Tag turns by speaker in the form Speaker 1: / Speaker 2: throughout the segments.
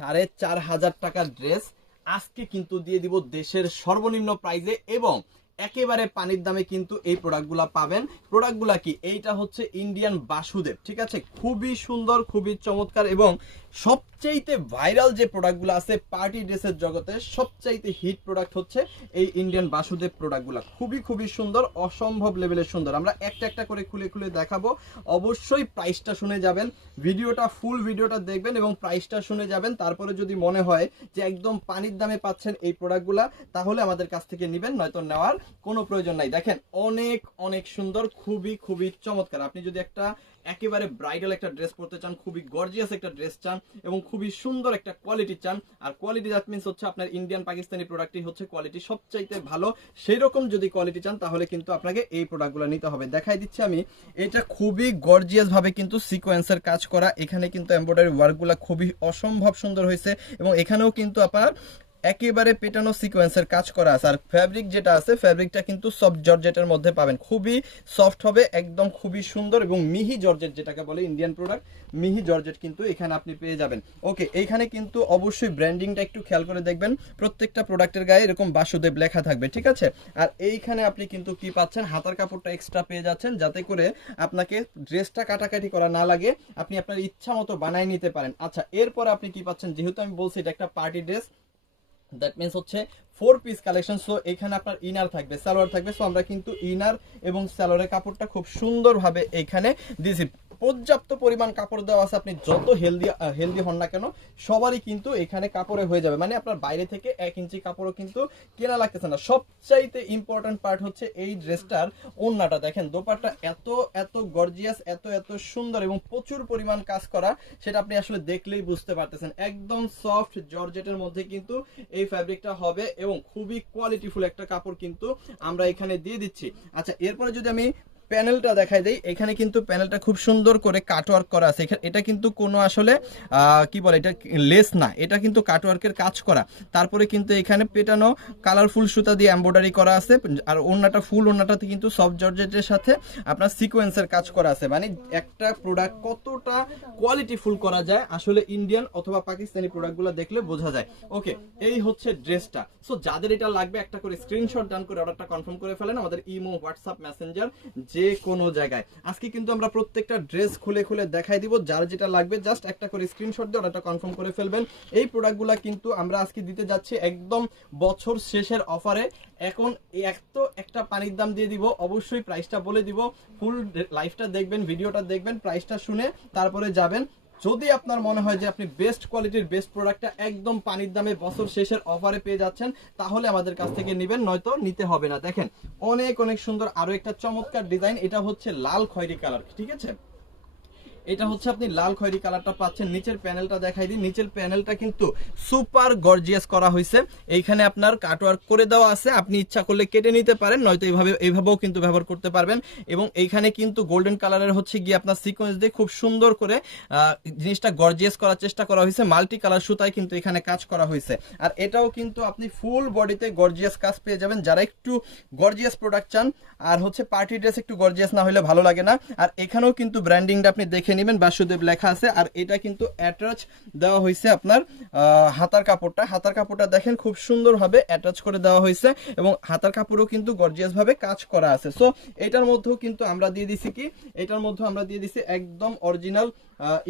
Speaker 1: সাড়ে চার হাজার টাকার ড্রেস আজকে কিন্তু দিয়ে দিব দেশের সর্বনিম্ন প্রাইজে এবং একেবারে পানির দামে কিন্তু এই প্রোডাক্টগুলা পাবেন। প্রোডাক্টগুলা কি? এইটা হচ্ছে ইন্ডিয়ান বাসুদেব, ঠিক আছে? খুবই সুন্দর, খুবই চমৎকার এবং সবচাইতে ভাইরাল যে প্রোডাক্টগুলো আছে পার্টি ড্রেসের জগতে সবচাইতে হিট প্রোডাক্ট হচ্ছে এই ইন্ডিয়ান বাসুদেব প্রোডাক্টগুলো খুবই খুবই সুন্দর, অসম্ভব লেভেলের সুন্দর। আমরা একটা একটা করে খুলে খুলে দেখাবো। অবশ্যই প্রাইসটা শুনে যাবেন ভিডিওটা ফুল ভিডিওটা দেখবেন এবং প্রাইসটা শুনে যাবেন। তারপরে যদি মনে হয় যে একদম পানির দামে পাচ্ছেন এই প্রোডাক্টগুলা তাহলে আমাদের কাছ থেকে নেবেন, নয়তো নেওয়ার কোনো প্রয়োজন নাই। দেখেন, অনেক অনেক সুন্দর, খুবই খুবই চমৎকার। আপনি যদি একটা একেবারে ব্রাইডাল একটা ড্রেস পরতে চান, খুবই গর্জিয়াস একটা ড্রেস চান এবং খুবই সুন্দর একটা কোয়ালিটি চান। আর কোয়ালিটি দ্যাট মিনস হচ্ছে আপনার ইন্ডিয়ান পাকিস্তানি প্রোডাক্টই হচ্ছে কোয়ালিটি সবচাইতে ভালো। সেই রকম যদি কোয়ালিটি চান, তাহলে কিন্তু আপনাকে এই প্রোডাক্টগুলো নিতে হবে। দেখাই দিচ্ছি আমি, এটা খুবই গর্জিয়াস ভাবে কিন্তু সিকোয়েন্সের কাজ করা। এখানে কিন্তু এমব্রয়ডারি ওয়ার্কগুলো খুবই অসম্ভব সুন্দর হয়েছে এবং এখানেও কিন্তু আপনার একেবারে পেটানো সিকোয়েন্সের কাজ করা আছে। আর ফ্যাব্রিক যেটা আছে ফ্যাব্রিকটা কিন্তু সফট জর্জেটের মধ্যে পাবেন। খুবই সফট হবে, একদম খুবই সুন্দর এবং মিহি জর্জেট যেটাকে বলে ইন্ডিয়ান প্রোডাক্ট মিহি জর্জেট কিন্তু এখানে আপনি পেয়ে যাবেন। ওকে এইখানে কিন্তু অবশ্যই ব্র্যান্ডিংটা একটু খেয়াল করে দেখবেন। প্রত্যেকটা প্রোডাক্টের গায়ে এরকম বাসুদেব লেখা থাকবে, ঠিক আছে? আর এইখানে আপনি কিন্তু কি পাচ্ছেন? হাতার কাপড়টা এক্সট্রা পেয়ে যাচ্ছেন, যাতে করে আপনাকে ড্রেসটা কাটাকাটি করা না লাগে, আপনি আপনার ইচ্ছা মতো বানাই নিতে পারেন। আচ্ছা এরপর আপনি কি পাচ্ছেন? যেহেতু আমি বলছি এটা একটা পার্টি ড্রেস দ্যাট মিনস হচ্ছে ফোর পিস কালেকশন সো এখানে আপনার ইনার থাকবে সালোয়ার থাকবে সো আমরা কিন্তু ইনার এবং সালোয়ারের কাপড়টা খুব সুন্দরভাবে এখানে দিয়েছি পর্যাপ্ত পরিমাণ কাপড় দেওয়া আছে, আপনি যত হেলদি হেলদি হন না কেন, সবারই কিন্তু এখানে কাপড়ে হয়ে যাবে। মানে আপনার বাইরে থেকে এক ইঞ্চি কাপড়ও কিন্তু কেনা লাগতেছে না। সবচাইতে ইম্পর্টেন্ট পার্ট হচ্ছে এই ড্রেসটার ওন্নাটা দেখেন দোপারটা এত এত গর্জিয়াস এত এত সুন্দর এবং প্রচুর পরিমাণ কাজ করা, সেটা আপনি আসলে দেখলেই বুঝতে পারতেছেন। একদম সফট জর্জেটের মধ্যে কিন্তু এই ফ্যাব্রিকটা হবে এবং খুবই কোয়ালিটিফুল একটা কাপড় কিন্তু আমরা এখানে দিয়ে দিচ্ছি। আচ্ছা এরপরে যদি আমি প্যানেলটা দেখাই দেই। এখানে কিন্তু প্যানেলটা খুব সুন্দর করে কাটওয়ার্ক করা আছে। এটা কিন্তু কোনো আসলে কি বলে, এটা লেস না। এটা কিন্তু কাটওয়ার্কের কাজ করা। তারপরে কিন্তু এখানে পেটানো কালারফুল সুতা দিয়ে এমব্রয়ডারি করা আছে। আর ওড়নাটা ফুল ওড়নাটাতে কিন্তু সফট জর্জেটের সাথে আপনার সিকোয়েন্সের কাজ করা আছে। মানে একটা প্রোডাক্ট কতটা কোয়ালিটি ফুল করা যায় আসলে ইন্ডিয়ান অথবা পাকিস্তানি প্রোডাক্টগুলো দেখলে বোঝা যায়। ওকে এই হচ্ছে ড্রেসটা। সো যাদের এটা লাগবে, একটা করে স্ক্রিনশট ডান করে অর্ডারটা কনফার্ম করে ফেলেন। আমাদের ইমো, হোয়াটসঅ্যাপ মেসেঞ্জার যে কোনো জায়গায়। আজকে কিন্তু আমরা প্রত্যেকটা ড্রেস খুলে খুলে দেখাই দিব। যার যেটা লাগবে জাস্ট একটা করে স্ক্রিনশট দিয়ে অর্ডারটা কনফার্ম করে ফেলবেন। এই প্রোডাক্টগুলো কিন্তু আমরা আজকে দিতে যাচ্ছি একদম বছর শেষের অফারে এখন এত একটা পানির দাম দিয়ে দিব, অবশ্যই প্রাইসটা বলে দিব। ফুল লাইফটা দেখবেন ভিডিওটা দেখবেন প্রাইসটা শুনে তারপরে যাবেন। যদি আপনার মনে হয় যে আপনি বেস্ট কোয়ালিটির বেস্ট প্রোডাক্টটা একদম পানির দামে বছর শেষের অফারে পেয়ে যাচ্ছেন, তাহলে আমাদের কাছ থেকে নেবেন, নয়তো নিতে হবে না। দেখেন, অনেক অনেক সুন্দর আরও একটা চমৎকার ডিজাইন এটা হচ্ছে লাল খয়েরি কালার ঠিক আছে? এটা হচ্ছে আপনি লাল খয়েরি কালারটা পাচ্ছেন, নিচের প্যানেলটা দেখাই দিই। নিচের প্যানেলটা কিন্তু সুপার গর্জিয়াস করা হয়েছে। এইখানে আপনার কাটওয়ার্ক করে দেওয়া আছে। আপনি ইচ্ছা করলে কেটে নিতে পারেন, নয়তো এইভাবে এইভাবেও কিন্তু ব্যবহার করতে পারবেন। এবং এইখানে কিন্তু গোল্ডেন কালারের হচ্ছে গিয়ে আপনার সিকোয়েন্স দিয়ে খুব সুন্দর করে জিনিসটা গর্জিয়াস করার চেষ্টা করা হয়েছে। মাল্টি কালার সুতায় কিন্তু এখানে কাজ করা হয়েছে। আর এটাও কিন্তু আপনি ফুল বডিতে গর্জিয়াস কাজ পেয়ে যাবেন। যারা একটু গর্জিয়াস প্রোডাক্ট চান, আর হচ্ছে পার্টি ড্রেস একটু গর্জিয়াস না হলে ভালো লাগে না। আর এখানেও কিন্তু ব্র্যান্ডিংটা আপনি দেখে নেবেন, বাসুদেব লেখা আছে, আর এটা কিন্তু অ্যাটাচ দেওয়া হয়েছে আপনার হাতার কাপড়টা। হাতার কাপড়টা দেখেন, খুব সুন্দরভাবে অ্যাটাচ করে দেওয়া হয়েছে এবং হাতার কাপড়ও কিন্তু গর্জিয়াস ভাবে কাজ করা আছে। সো এটার মধ্যেও কিন্তু আমরা দিয়ে দিছি কি? এটার মধ্যে আমরা দিয়ে দিছি একদম অরিজিনাল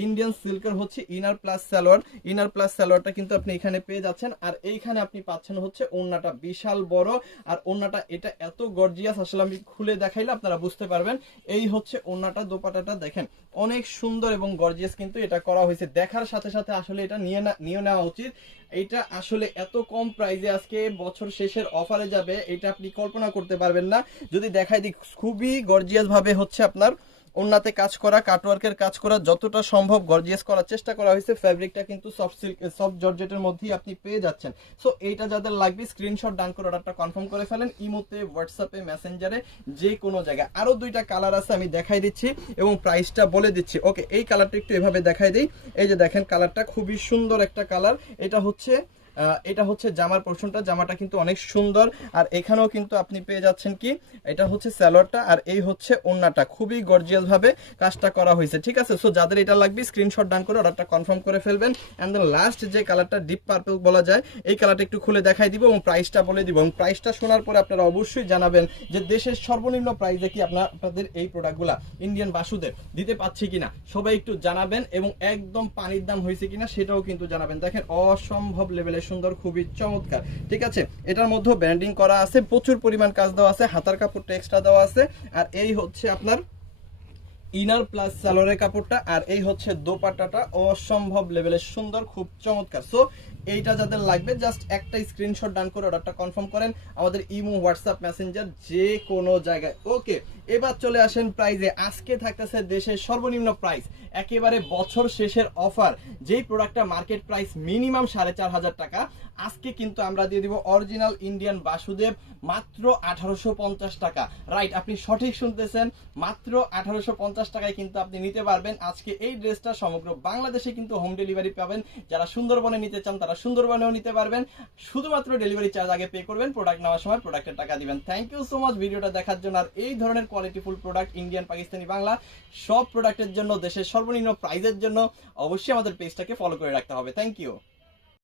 Speaker 1: ইন্ডিয়ান সিল্কের হচ্ছে inner plus salwar inner plus সালোয়ারটা কিন্তু আপনি এখানে পেয়ে যাচ্ছেন, আর এইখানে আপনি পাচ্ছেন হচ্ছে ওড়নাটা বিশাল বড়। আর ওড়নাটা এটা এত গর্জিয়াস আসলে আমি খুলে দেখাইলে আপনারা বুঝতে পারবেন। এই হচ্ছে ওড়নাটা, দোপাটাটা দেখেন, অনেক সুন্দর এবং গর্জিয়াস কিন্তু এটা করা হয়েছে। দেখার সাথে সাথে আসলে এটা নিয়ে নিয়ে নেওয়া উচিত। এটা আসলে এত কম প্রাইজে আজকে বছর শেষের অফারে যাবে, এটা আপনি কল্পনা করতে পারবেন না। যদি দেখাই দিক, খুবই গর্জিয়াস ভাবে হচ্ছে আপনার। ওন্নাতে কাজ করা কাটওয়ার্কের কাজ করা, যতটা সম্ভব গর্জিয়াস করার চেষ্টা করা হয়েছে। ফ্যাব্রিকটা কিন্তু সফট সিল্ক সফট জর্জেটের মধ্যেই আপনি পেয়ে যাচ্ছেন। সো এইটা যাদের লাগবে স্ক্রিনশট ডান করে অর্ডারটা কনফার্ম করে ফেলেন। ইমোতে হোয়াটসঅ্যাপে মেসেঞ্জারে যে কোনো জায়গায়। আরও দুইটা কালার আছে, আমি দেখাই দিচ্ছি এবং প্রাইসটা বলে দিচ্ছি। ওকে এই কালারটা একটু এভাবে দেখাই দিই। এই যে দেখেন কালারটা খুবই সুন্দর একটা কালার এটা হচ্ছে এটা হচ্ছে জামার পোর্শনটা জামাটা কিন্তু অনেক সুন্দর। আর এখানেও কিন্তু আপনি পেয়ে যাচ্ছেন কি? এটা হচ্ছে স্যালোয়ারটা আর এই হচ্ছে ওন্নাটা। খুবই গর্জিয়াস ভাবে কাজটা করা হয়েছে, ঠিক আছে? সো যাদের এটা লাগবে স্ক্রিনশট ডান করে অর্ডারটা কনফার্ম করে ফেলবেন। অ্যান্ড দেন লাস্ট যে কালারটা ডিপ পার্পল বলা যায়, এই কালারটা একটু খুলে দেখাই দিব এবং প্রাইসটা বলে দিব। এবং প্রাইসটা শোনার পরে আপনারা অবশ্যই জানাবেন যে দেশের সর্বনিম্ন প্রাইসে কি আপনার, আপনাদের এই প্রোডাক্টগুলা ইন্ডিয়ান বাসুদের দিতে পাচ্ছি কিনা? সবাই একটু জানাবেন এবং একদম পানির দাম হয়েছে কিনা সেটাও কিন্তু জানাবেন। দেখেন, অসম্ভব লেভেলের সুন্দর, খুবই চমৎকার। ঠিক আছে? এটার মধ্যে ব্র্যান্ডিং করা আছে, প্রচুর পরিমাণ কাজ দেওয়া আছে, হাতার কাপড় টেক্সটা দেওয়া আছে, আর এই হচ্ছে আপনার ইনার প্লাস সালোয়ারের কাপড়টা আর এই হচ্ছে দোপাট্টাটা অসম্ভব লেভেলের সুন্দর, খুব চমৎকার। সো এইটা যাদের লাগবে জাস্ট একটা স্ক্রিনশট ডান করে অর্ডারটা কনফার্ম করেন। আমাদের ইমো হোয়াটসঅ্যাপ মেসেঞ্জার যে কোনো জায়গায়। ওকে এবার চলে আসেন প্রাইজে আজকে থাকতেছে দেশের সর্বনিম্ন প্রাইস একেবারে বছর শেষের অফার যেই প্রোডাক্টটা মার্কেট প্রাইস মিনিমাম সাড়ে চার হাজার টাকা, আজকে কিন্তু আমরা দিয়ে দিব অরিজিনাল ইন্ডিয়ান বাসুদেব, মাত্র আঠারোশো পঞ্চাশ টাকা। রাইট আপনি সঠিক শুনতেছেন, মাত্র আঠারোশো পঞ্চাশ পঞ্চাশ টাকায় কিন্তু আপনি নিতে পারবেন। আজকে এই ড্রেসটা সমগ্র বাংলাদেশে কিন্তু হোম ডেলিভারি পাবেন। যারা সুন্দরবনে নিতে চান, তারা সুন্দরবনেও নিতে পারবেন। শুধুমাত্র ডেলিভারি চার্জ আগে পে করবেন প্রোডাক্ট নেওয়ার সময় প্রোডাক্টের টাকা দিবেন। থ্যাংক ইউ সো মাচ ভিডিওটা দেখার জন্য। আর এই ধরনের qualityful product Indian Pakistani Bangla সব প্রোডাক্টের জন্য, দেশের সর্বনিম্ন প্রাইজের জন্য অবশ্যই আমাদের পেজটাকে ফলো করে রাখতে হবে। Thank you